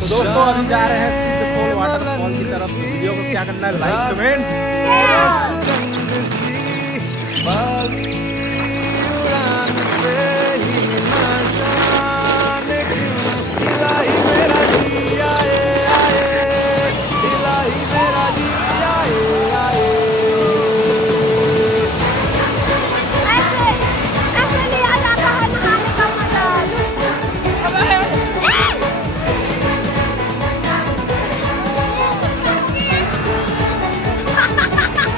तो दोस्तों अभी जा रहे हैं सिद्धफोल वाटरफॉल की तरफ। वीडियो को क्या करना है, लाइक कमेंट।